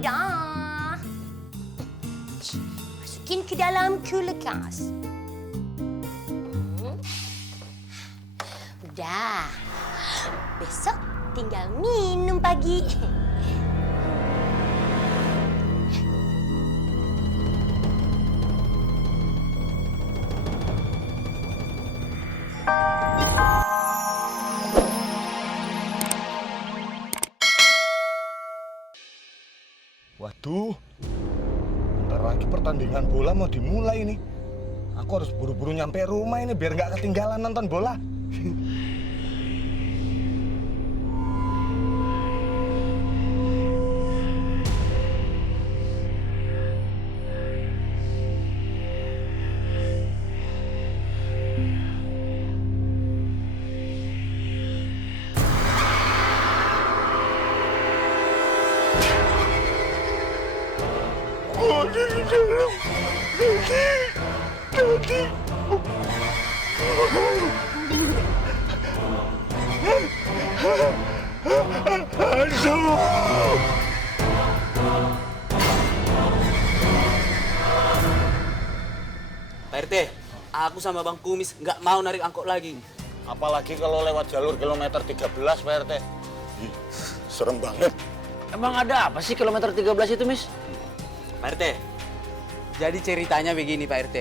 dah. Masukin ke dalam kulkas. Udah. Besok tinggal minum pagi. Waduh, bentar lagi pertandingan bola mau dimulai nih. Aku harus buru-buru nyampe rumah ini biar nggak ketinggalan nonton bola. Pak RT, aku sama Bang Kumis nggak mau narik angkot lagi. Apalagi kalau lewat jalur kilometer 13, Pak RT. Ih, serem banget. Emang ada apa sih kilometer 13 itu, Mis? Pak RT, jadi ceritanya begini Pak RT.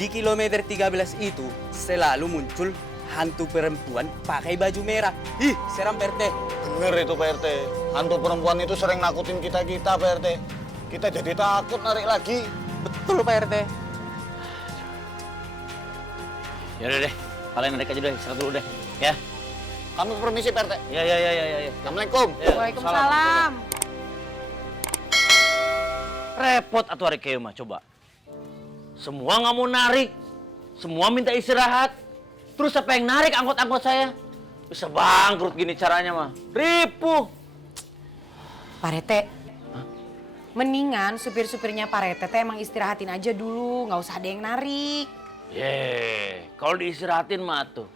Di kilometer 13 itu selalu muncul hantu perempuan pakai baju merah. Ih, seram Pak RT. Bener itu, Pak RT. Hantu perempuan itu sering nakutin kita-kita, Pak RT. Kita jadi takut narik lagi. Betul Pak RT. Yaudah deh, kalian narik aja deh, istirahat dulu deh, ya. Kami permisi, Pak RT. Ya. Assalamualaikum. Ya. Waalaikumsalam. Repot atuh hari keu mah, coba. Semua nggak mau narik, semua minta istirahat. Terus siapa yang narik angkot-angkot saya? Bisa bangkrut gini caranya mah. Ripuh. Pak Rete, mendingan supir-supirnya Pak Rete emang istirahatin aja dulu, nggak usah ada yang narik. Kalau diistirahatin mah tuh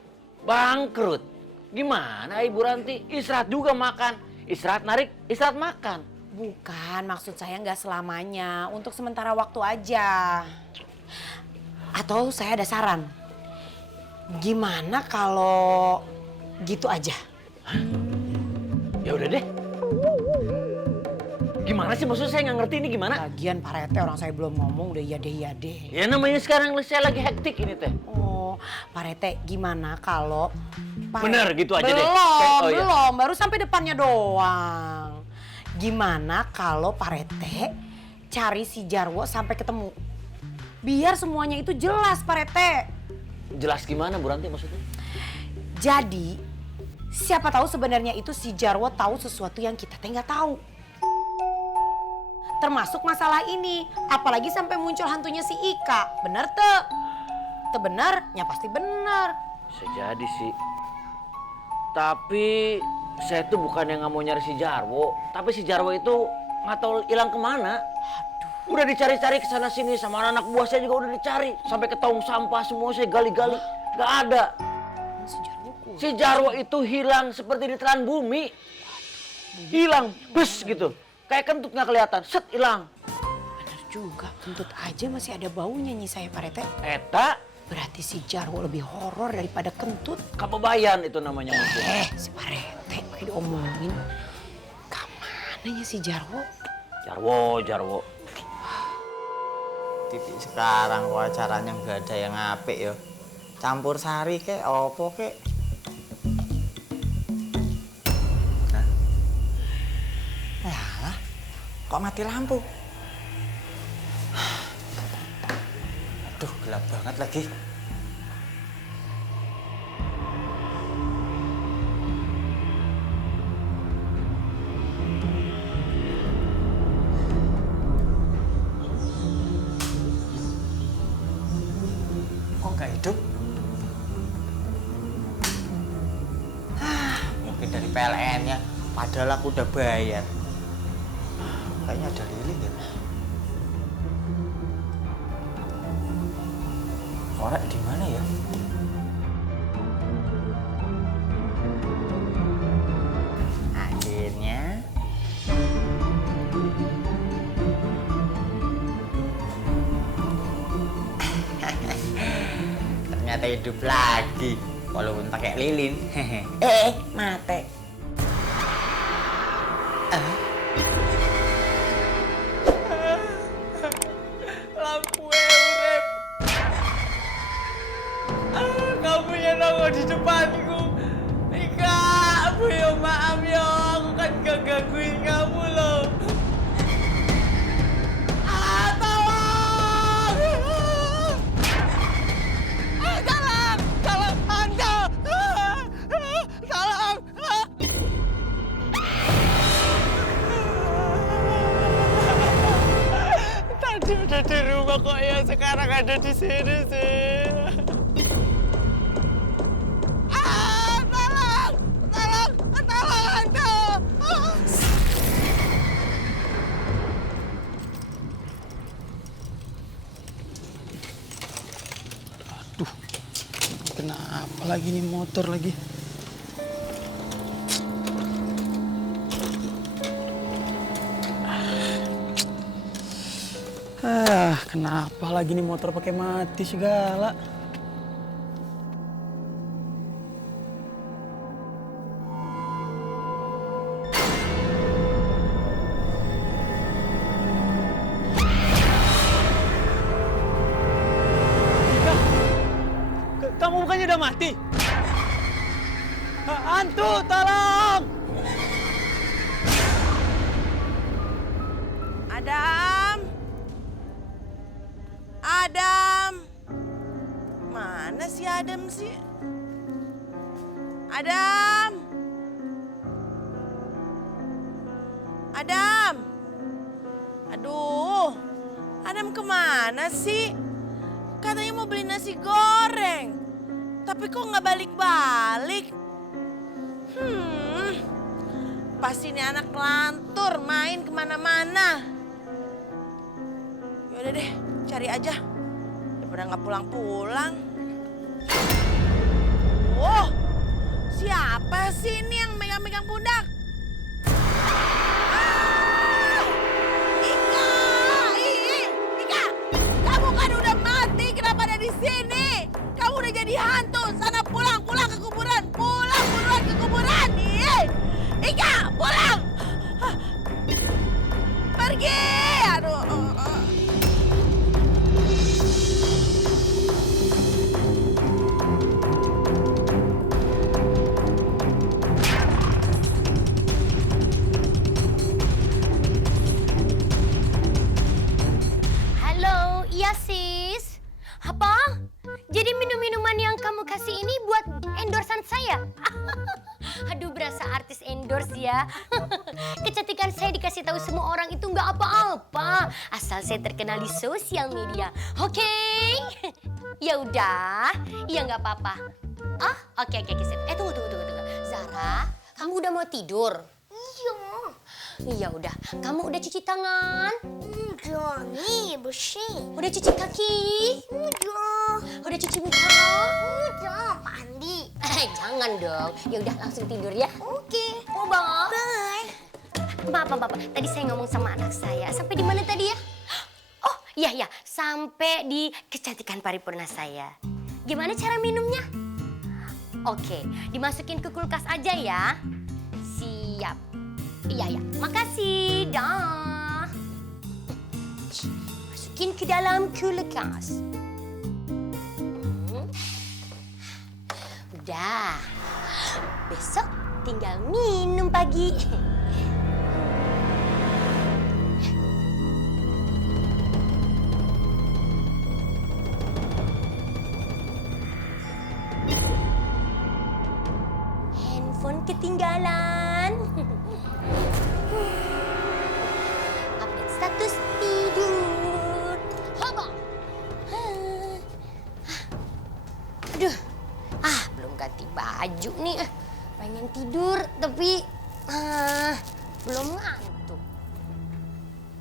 bangkrut. Gimana Ibu Ranti? Istirahat juga makan. Istirahat narik, istirahat makan. Bukan, maksud saya nggak selamanya, untuk sementara waktu aja. Atau saya ada saran. Gimana kalau gitu aja? Ya udah deh. Gimana sih maksudnya, saya nggak ngerti ini gimana? Lagian Pak Rete orang saya belum ngomong udah iya deh. Ya namanya sekarang saya lagi hektik ini teh. Oh, Pak Rete gimana kalau Bener, gitu aja deh. Belum, Oh, iya. belum, baru sampai depannya doang. Gimana kalau Pak Rete cari si Jarwo sampai ketemu? Biar semuanya itu jelas Pak Rete. Jelas gimana Bu Ranti maksudnya? Jadi, siapa tahu sebenarnya itu si Jarwo tahu sesuatu yang kita nggak tahu. Termasuk masalah ini, apalagi sampai muncul hantunya si Ika. Bener tuh? Tuh bener? Ya pasti bener. Bisa jadi sih. Tapi saya tuh bukan yang nggak mau nyari si Jarwo. Tapi si Jarwo itu nggak tahu hilang kemana. Aduh. Udah dicari-cari kesana sini sama anak buah saya juga udah dicari. Sampai ke tong sampah semua saya gali-gali. Nggak ada. Si Jarwo itu hilang seperti ditelan bumi. Hilang, bus gitu. Kayak kentut nggak kelihatan, set hilang. Bener juga, kentut aja masih ada baunya nih saya Pak Rete. Eta, Berarti si Jarwo lebih horor daripada kentut. kabebayan itu namanya mungkin. Si Pak Rete pakai diomongin. Kemana ya si Jarwo? Jarwo. Titik sekarang wacaranya nggak ada yang apik ya. Campur sari kek, opo kek. Lah, kok mati lampu? Aduh, gelap banget lagi. Kok nggak hidup? Mungkin dari PLN-nya. Padahal aku udah bayar. Kayaknya ada lilin ya. Korek di mana ya? Akhirnya ternyata hidup lagi. Walaupun pakai lilin. Hehe. Mate. Lampu urep. Kamu yang nongol di depanku. Nika, Bu yo maaf yo, aku kan gak gangguin kamu loh. Tolong! Tolong! Tolong! Anda! Tolong! Tadi udah di rumah kok ya, sekarang ada di sini sih. Tolong! Tolong! Tolong Anda! Kenapa lagi nih motor lagi? Kenapa lagi nih motor pakai mati segala? Kamu bukannya udah mati? Hantu, tolong! Adam! Adam! Mana si Adam sih? Adam! Adam! Aduh, Adam kemana sih? Katanya mau beli nasi goreng. Tapi kok nggak balik-balik? Pasti ini anak lantur main kemana-mana. Yaudah deh, cari aja. Daripada nggak pulang-pulang. Wow, siapa sih ini yang megang-megang pundak? Ika! Ika! Kamu kan udah mati, kenapa ada di sini? Kamu udah jadi hantu, sana pulang ke kuburan. Pulang buruan ke kuburan. Ika, pulang! Pergi! Aduh. Halo, iya sis. Apa? Jadi minum-minuman yang kamu kasih ini buat endorsan saya? Aduh, berasa artis endorse ya. Kecantikan saya dikasih tahu semua orang itu nggak apa-apa, asal saya terkenal di sosial media. Oke? Ya udah, iya nggak apa-apa. Ah, oke, sip. Tunggu. Zara, kamu udah mau tidur? Iya. Ya udah, kamu udah cuci tangan? Udah, nih bersih. Udah cuci kaki? Udah cuci muka? Udah, mandi. Jangan dong. Ya udah langsung tidur ya. Oke. Oh, bye. Maaf. Tadi saya ngomong sama anak saya. Sampai di mana tadi ya? Oh, iya. Sampai di kecantikan paripurna saya. Gimana cara minumnya? Oke, dimasukin ke kulkas aja ya. Siap. Iya. Makasih. Dah. Masukin ke dalam kulkas. Udah. Besok tinggal minum pagi. Handphone ketinggalan. Update status tidur. Haba. Aduh. Belum ganti baju nih. Pengen tidur tapi belum ngantuk.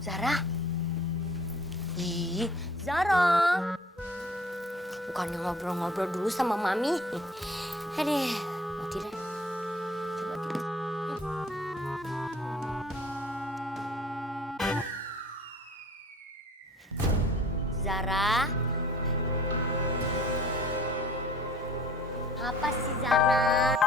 Zara? Ih, Zara. Bukannya ngobrol-ngobrol dulu sama Mami. Aduh, mau tidur. Coba tidur. Zara? apa sih Zara?